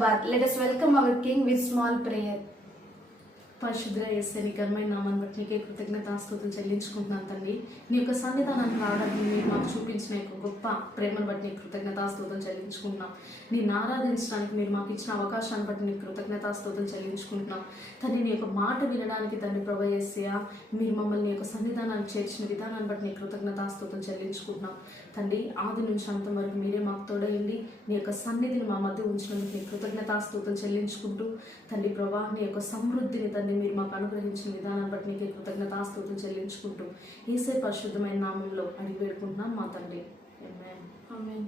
Shabbat. Let us welcome our King with small prayer. పరిశుద్ధ యేసయ్య నీ ఘనమైన నామాన్ని బట్టి నీకే కృతజ్ఞతాస్తుతులు చెల్లించుకుంటున్నాను తండ్రి. నీ యొక్క సన్నిధానానికి రావడానికి మీరు మాకు చూపించిన యొక్క గొప్ప ప్రేమను బట్టి నీకు కృతజ్ఞతాస్తుతులు చెల్లించుకుంటున్నాం. నేను ఆరాధించడానికి మీరు మాకు ఇచ్చిన అవకాశాన్ని బట్టి నీకు కృతజ్ఞతాస్తుతులు చెల్లించుకుంటున్నాం. తండ్రి నీ యొక్క మాట వినడానికి తండ్రి ప్రభు యేసయ్య మీరు మమ్మల్ని నీ యొక్క సన్నిధానానికి చేర్చిన విధానాన్ని బట్టి నీకు కృతజ్ఞతాస్తుతులు చెల్లించుకుంటున్నాం. తండ్రి ఆది నుంచి అంతం వరకు మీరే మాకు తోడయండి. నీ యొక్క సన్నిధిని మా మధ్య ఉంచినందుకు నీ కృతజ్ఞతాస్తుతులు చెల్లించుకుంటూ తండ్రి ప్రభా నీ యొక్క సమృద్ధిని తండ్రి మీరు మాకు అనుగ్రహించిన విధానాన్ని బట్టి నీకు కృతజ్ఞతాస్తుతులు చెల్లించుకుంటూ యేసయ్య పరిశుద్ధమైన నామంలో అడిగి వేడుకుంటున్నాం మా తండ్రి. ఆమేన్. ఆమేన్.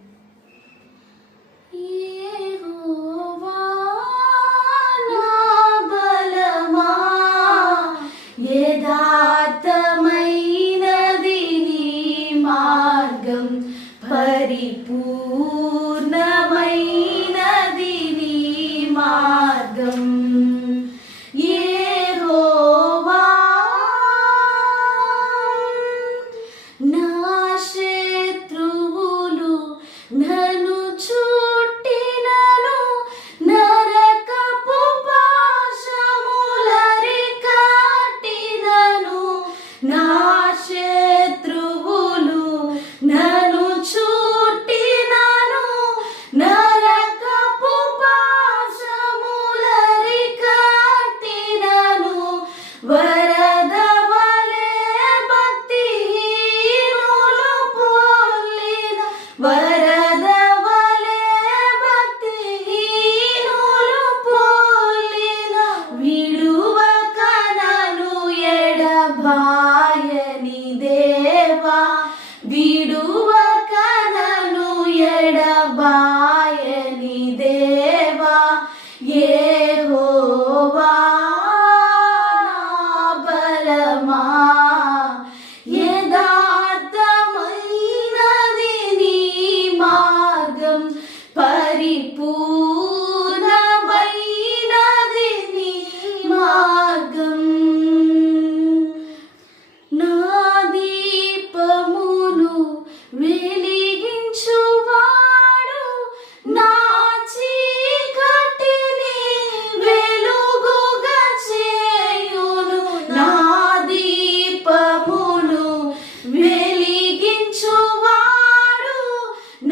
యెహోవా నా బలమా యథార్థమైనది నీ మార్గం పరిపూర్ణమైనది నీ మార్గం యెహోవా నా శత్రువులు నన్ను చుట్టినను నరకపు పాశములరి కట్టినను నా శత్రువులు నన్ను చుట్టినను నరకపు పాశములరి కట్టినను వరద వలె భక్తిహీనులు పొల్లిన వరద వలె భక్తిహీనులు పొల్లిన విడువక నన్ను ఎడబాయని దేవా విడువక నన్ను ఎడబాయని దేవా యెహోవా నా బలమా యథార్థమైనది నీ మార్గం పరిపూర్ణమైనది నీ మార్గం నా దీపమును వెలిగించువాడు నా చీకటిని వెలుగుగా చేయును నా దీపమును వెలిగించువాడు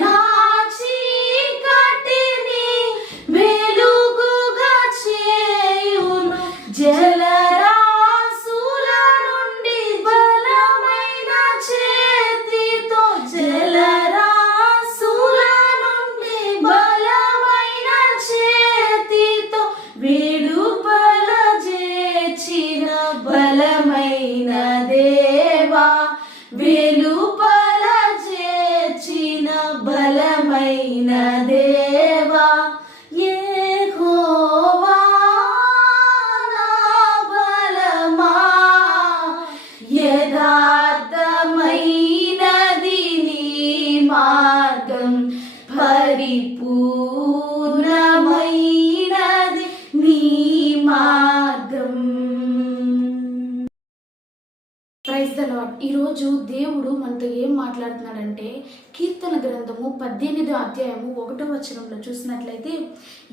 నా చీకటిని వెలుగుగా చేయును జలరాశుల నుండి బలమైన చేతితో జలరాశుల నుండి బలమైన చేతితో విడుదల చేసిన బలమైన దేవా వెలుపల చేర్చిన బలమైన దేవా యెహోవా నా బలమా యథార్థమైనది నీ మార్గం పరిపూర్ణమైనది నీ మార్గం. Praise the Lord. ఈరోజు దేవుడు మనతో ఏం మాట్లాడుతున్నాడంటే కీర్తన గ్రంథము 18వ అధ్యాయము 1వ వచనంలో చూసినట్లయితే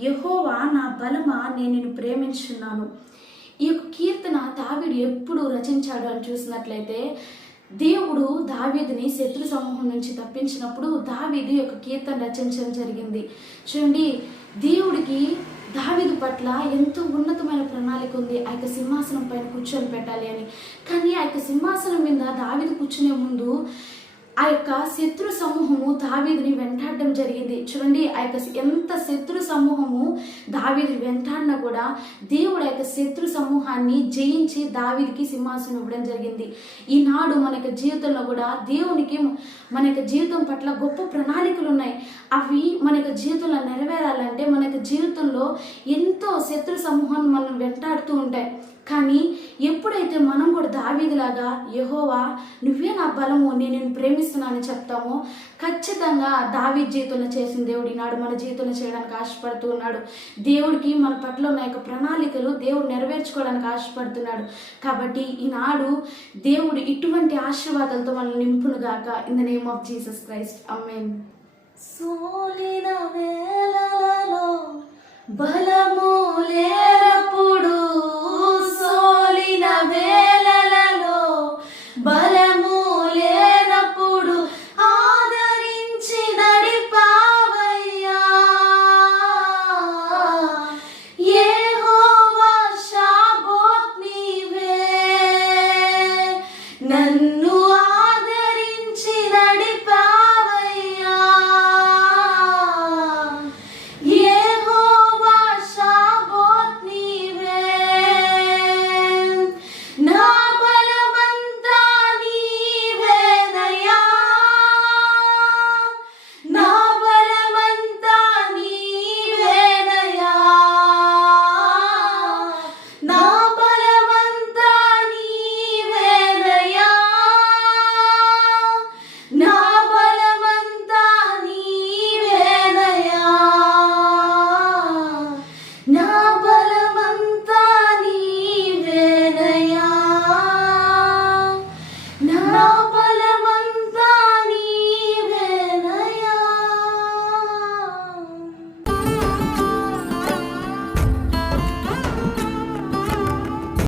యెహోవా నా బలమా నేను నిన్ను ప్రేమించున్నాను. ఈ యొక్క కీర్తన దావీదు ఎప్పుడు రచించాడు అని చూసినట్లయితే దేవుడు దావీదుని శత్రు సమూహం నుంచి తప్పించినప్పుడు దావీదు యొక్క కీర్తన రచించడం జరిగింది. చూడండి, దేవుడికి దావీదు పట్ల ఎంతో ఉన్నతమైన ప్రణాళిక ఉంది. ఆ యొక్క సింహాసనం పైన కూర్చొని పెట్టాలి అని. కానీ ఆ యొక్క సింహాసనం మీద దావీదు కూర్చునే ముందు ఆ యొక్క శత్రు సమూహము దావీదుని వెంటాడడం జరిగింది. చూడండి, ఆ యొక్క ఎంత శత్రు సమూహము దావీదుని వెంటాడినా కూడా దేవుడు ఆ యొక్క శత్రు సమూహాన్ని జయించి దావీదుకి సింహాసనం ఇవ్వడం జరిగింది. ఈనాడు మన యొక్క జీవితంలో కూడా దేవునికి మన యొక్క జీవితం పట్ల గొప్ప ప్రణాళికలు ఉన్నాయి. అవి మన యొక్క జీవితంలో నెరవేరాలంటే మన యొక్క జీవితంలో ఎంతో శత్రు సమూహాన్ని మనం వెంటాడుతూ ఉంటాయి. కానీ ఎప్పుడైతే మనం కూడా దావీదులాగా యెహోవా నువ్వే నా బలము నేను నిన్ను ప్రేమిస్తున్నానని చెప్తామో ఖచ్చితంగా దావీదు జీవితంలో చేసిన దేవుడు ఈనాడు మన జీవితంలో చేయడానికి ఆశపడుతూ ఉన్నాడు. దేవుడికి మన పట్ల ఉన్న యొక్క ప్రణాళికలు దేవుడు నెరవేర్చుకోవడానికి ఆశపడుతున్నాడు. కాబట్టి ఈనాడు దేవుడు ఇటువంటి ఆశీర్వాదాలతో మనల్ని నింపునుగాక. In the name of Jesus Christ, amen. సోలిన వేళలలో బలము లేనప్పుడు